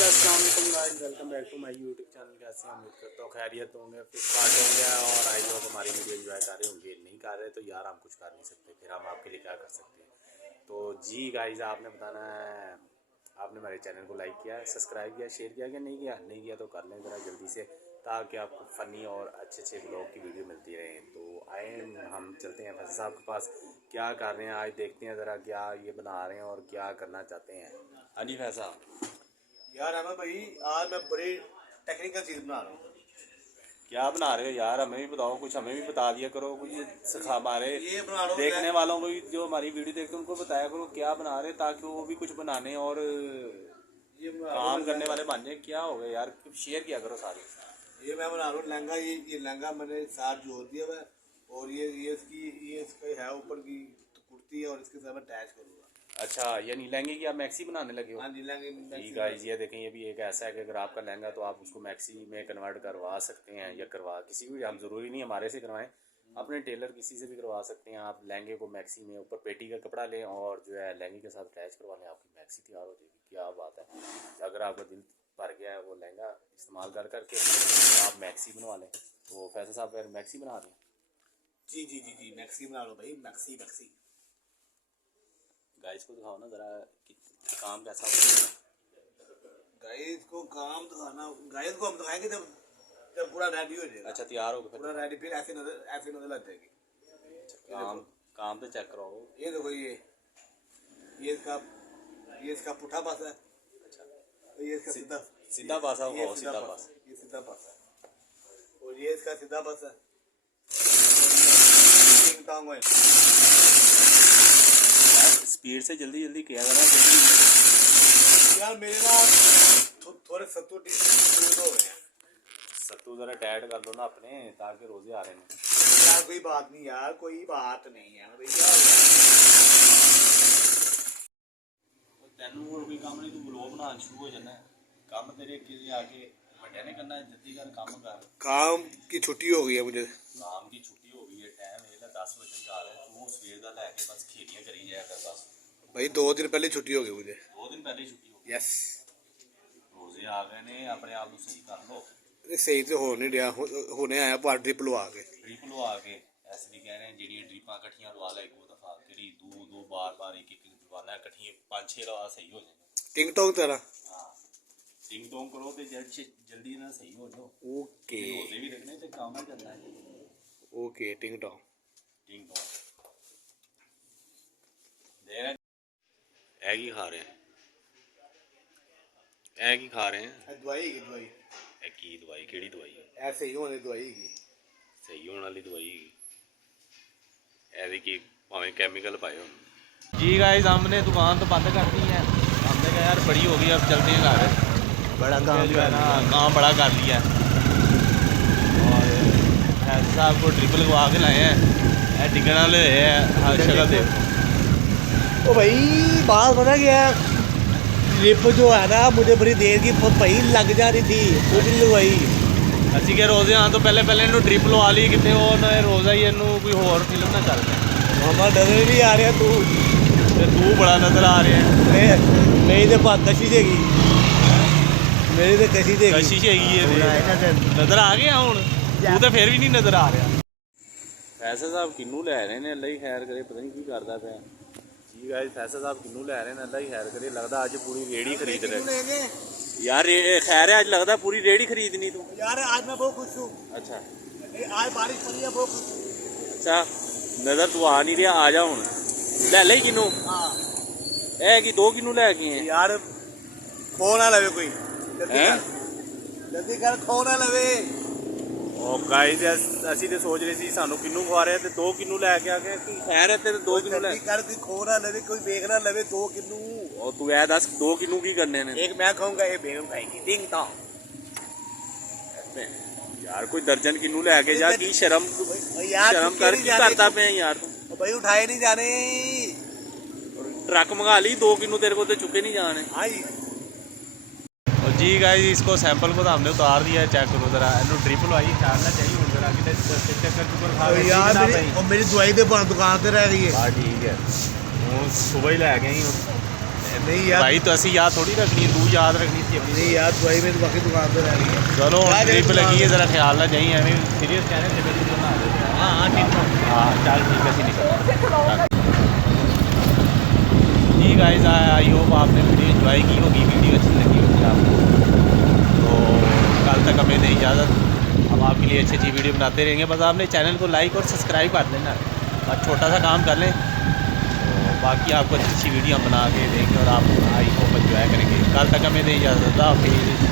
Welcome back to my YouTube channel. कैसे हैं? उम्मीद करता हूँ खैरियत होंगे, फ्लिपकार्ट होंगे और आई होप हमारी वीडियो एंजॉय कर रहे होंगे। नहीं कर रहे तो यार हम कुछ कर नहीं सकते, फिर हम आपके लिए क्या कर सकते हैं। तो जी गाइस, आपने बताना है आपने हमारे चैनल को लाइक किया, सब्सक्राइब किया, शेयर किया कि नहीं किया? नहीं किया तो कर लें ज़रा जल्दी से, ताकि आपको फ़नी और अच्छे अच्छे ब्लॉग की वीडियो मिलती रहे। तो आए हम चलते हैं फैसल साहब के पास, क्या कर रहे हैं आज देखते हैं ज़रा, क्या ये बना रहे हैं और क्या करना चाहते हैं। हाँ जी फैसल यार हमें भाई आज मैं बड़ी टेक्निकल चीज़ बना रहा हूँ। क्या बना रहे हो यार? हमें भी बताओ, कुछ हमें भी बता दिया करो, कुछ सिखा हमारे ये बना रहा हूँ देखने वालों को भी, जो हमारी वीडियो देखते हैं उनको बताया करो क्या बना रहे, ताकि वो भी कुछ बनाने और ये काम करने वाले बन जाए। क्या हो गया यार, शेयर किया करो सारे। ये मैं बना रहा हूँ लहंगा। ये लहंगा मैंने साथ जोड़ दिया हुआ है और ये इसका है ऊपर की कुर्ती है और इसके साथ मैं अटैच करूँगा। अच्छा, यानी लहंगे की आप मैक्सी बनाने लगे हो? हाँ जी, लहंगे ठीक है। ये देखें, ये भी एक ऐसा है कि अगर आपका लहंगा तो आप उसको मैक्सी में कन्वर्ट करवा सकते हैं, या करवा किसी भी, हम ज़रूरी नहीं हमारे से करवाएं, अपने टेलर किसी से भी करवा सकते हैं। आप लहंगे को मैक्सी में ऊपर पेटी का कपड़ा लें और जो है लहंगे के साथ अटैच करवा लें, आपकी मैक्सी तैयार हो जाएगी। क्या बात है। अगर आपका दिल भर गया है वो लहंगा इस्तेमाल कर करके, तो आप मैक्सी बनवा लें। तो फैसल साहब फिर मैक्सी बना दें। जी जी जी जी मैक्सी बना लो भाई, मैक्सी। गाइस को दिखाओ ना ज़रा कि काम कैसा होगा। गाइस को काम दिखाना, गाइस को हम दिखाएंगे जब जब पूरा रेडी हो जाएगा। अच्छा, तैयार हो गया पूरा रेडी, फिर ऐसे नजर लग जाएगी। काम तो चेक कराओ। ये देखो, ये इसका पुठा पासा है। अच्छा, तो ये इसका सीधा सीधा पासा हो, सीधा पासा। ये सीधा पासा है और ये इसका सीधा पासा है। स्पीड से जल्दी जल्दी किया करा जल्दी। यार मेरे ना थोड़े सत्तू हो गए हैं। सत्तू जरा टाइट कर लो ना अपने, ताकि रोजे आ रहे हैं। यार कोई बात नहीं यार, कोई बात नहीं है भैया। तेनू और कोई काम नहीं, तू ब्लॉग बना शुरू हो जाना है। काम तेरे के आगे बड़े ने करना है, जल्दी कर काम कर। काम की छुट्टी हो गई है मुझे। काम की छुट्टी हो गई है, टाइम है 10 बजे जा रहा है। तू सवेर का लैके बस खेलियां करी जाया कर बस। भाई 2 दिन पहले छुट्टी हो गई मुझे। 2 दिन पहले छुट्टी हो गई। यस, रोजे आ गए ने, अपने आप को सही कर लो। सही तो हो नहीं रहा, होने आया पर ड्रिप लवा के। ड्रिप लवा के ऐसे भी कह रहे हैं, जी ड्रिपां कट्ठियां लवा ला एक दफा, तेरी दो बार एक लवाना कट्ठियां 5-6 लवा, सही हो जाएगा। टिंग टोंग तरह। हाँ, टिंग टोंग करो तो जल्दी ना सही हो जाओ। ओके रोजे भी रखने से काम ना चलना है। ओके, टिंग टोंग एग ही खा रहे हैं, एग ही खा रहे हैं। दवाई की दवाई, केड़ी दवाई है? ऐसे ही होने दवाई की, सही होने वाली दवाई की भावें केमिकल पाए हो। जी गाइस, हमने दुकान तो बंद कर दी है। हमने कहा यार बड़ी हो गई, अब चलते हैं घर। बड़ा काम जो है ना, काम बड़ा कर लिया है। और फैसल साहब को ड्रिप लगवा के लाए हैं, टिकट वाले हैं। हर शक्ल देखो। ओ भाई बात पता क्या है, ड्रिप जो है ना मुझे बड़ी देर की भाई लग जा रही थी, वो भी लगवाई। ਅਸੀਂ ਕਿ ਰੋਜ਼ੇ ਆਉਣ ਤੋਂ ਪਹਿਲੇ ਇਹਨੂੰ ਡ੍ਰਿਪ ਲਵਾ ਲਈ ਕਿਤੇ, ਉਹ ਨਾ ਰੋਜ਼ਾ ਹੀ ਇਹਨੂੰ ਕੋਈ ਹੋਰ ਫਿਲਮ ਨਾ ਚੱਲ ਜਾਏ। ਮਾਮਾ ਨਜ਼ਰ ਨਹੀਂ ਆ ਰਿਹਾ ਤੂੰ, ਤੇ ਤੂੰ ਬੜਾ ਨਜ਼ਰ ਆ ਰਿਹਾ। ਮੇਰੀ ਤੇ ਬਾਤ ਕਸ਼ੀ ਦੇਗੀ, ਮੇਰੀ ਤੇ ਕਸ਼ੀ ਦੇਗੀ, ਕਸ਼ਿਸ਼ ਹੈਗੀ ਹੈ। ਨਜ਼ਰ ਆ ਗਿਆ ਹੁਣ, ਤੂੰ ਤੇ ਫਿਰ ਵੀ ਨਹੀਂ ਨਜ਼ਰ ਆ ਰਿਹਾ। ਫੈਸਲ ਸਾਹਿਬ ਕਿੰਨੂ ਲੈ ਰਹੇ ਨੇ, ਅੱਲਾ ਹੀ ਖੈਰ ਕਰੇ, ਪਤਾ ਨਹੀਂ ਕੀ ਕਰਦਾ ਪਿਆ। ਜੀ ਗਾਇਸ, ਫੈਸਲ ਸਾਹਿਬ ਕਿੰਨੂ ਲੈ ਰਹੇ ਨੇ, ਅੱਲਾ ਹੀ ਖੈਰ ਕਰੇ। ਲੱਗਦਾ ਅੱਜ ਪੂਰੀ ਰੇੜੀ ਖਰੀਦ ਰਹੇ यार। खैर है, आज लगता पूरी रेडी खरीदनी तू। यार आज मैं बहुत खुश हूँ। अच्छा, आज बारिश पड़ी है, बहुत खुश हूँ। अच्छा, नजर तू आ नहीं रहा, आ जा हुन। ले ले किनू? हाँ, ए कि 2 किनू ले गए हैं यार। खो ना लवे कोई, जल्दी कर, खो ना लवे। और गाइस, ਅਸੀਂ ਤੇ ਸੋਚ ਰਹੇ ਸੀ ਸਾਨੂੰ ਕਿੰਨੂ ਖਵਾ ਰਿਹਾ, ਤੇ 2 ਕਿੰਨੂ ਲੈ ਕੇ ਆ ਗਏ। ਖੈਰ ਹੈ ਤੇ 2 ਕਿੰਨੂ ਲੈ कर, कोई खो ना लवे, कोई बेच ना लवे। 2 किन्नू। और तू ऐ दस 2 किन्नू की करने ने? एक मैं खाऊंगा, एक बेगम खाएगी। टिंग टोंग। यार कोई दर्जन किन्नू ले के जा, की शर्म यार, शर्म कर, की करता पे यार तू? भाई उठाए नहीं जाने। ट्रक मंगा ली, 2 किन्नू तेरे को तो चुके नहीं जाने। हाँ और जी गाइस, इसको सैंपल को तो हमने उतार दिया है, चेक करो जरा। इन्हों ड्रिप लवाई, डालना चाहिए हूँ जरा कि चक्कर खा यार। मेरी दवाई तो दुकान से रह गई है। हाँ ठीक है, हूँ सुबह ही लै गए नहीं यार भाई तो ऐसी याद थोड़ी रखनी है, तू याद रखनी थी अपनी। नहीं यार भाई मेरी बाकी दुकान पे रह रही है। चलो क्या ट्रिप करें लगी है, दुकान? ज़रा ख्याल ना जाइए, हमें सीरियस कह रहे हैं। हाँ हाँ ठीक है। हाँ चल ठीक है, निकल। जी गाइस, आई होप आपने वीडियो एंजॉय की होगी, वीडियो अच्छी लगी होगी आपको। तो कल तक हमें दें इजाज़त, हम आपके लिए अच्छी अच्छी वीडियो बनाते रहेंगे। बस आपने चैनल को लाइक और सब्सक्राइब कर लेना, बस छोटा सा काम कर लें, तो बाकी आपको अच्छी अच्छी वीडियो हम बना के देंगे और आप आई होप एंजॉय करेंगे। कल तक हमें दें इजाज़त, हाफिज़।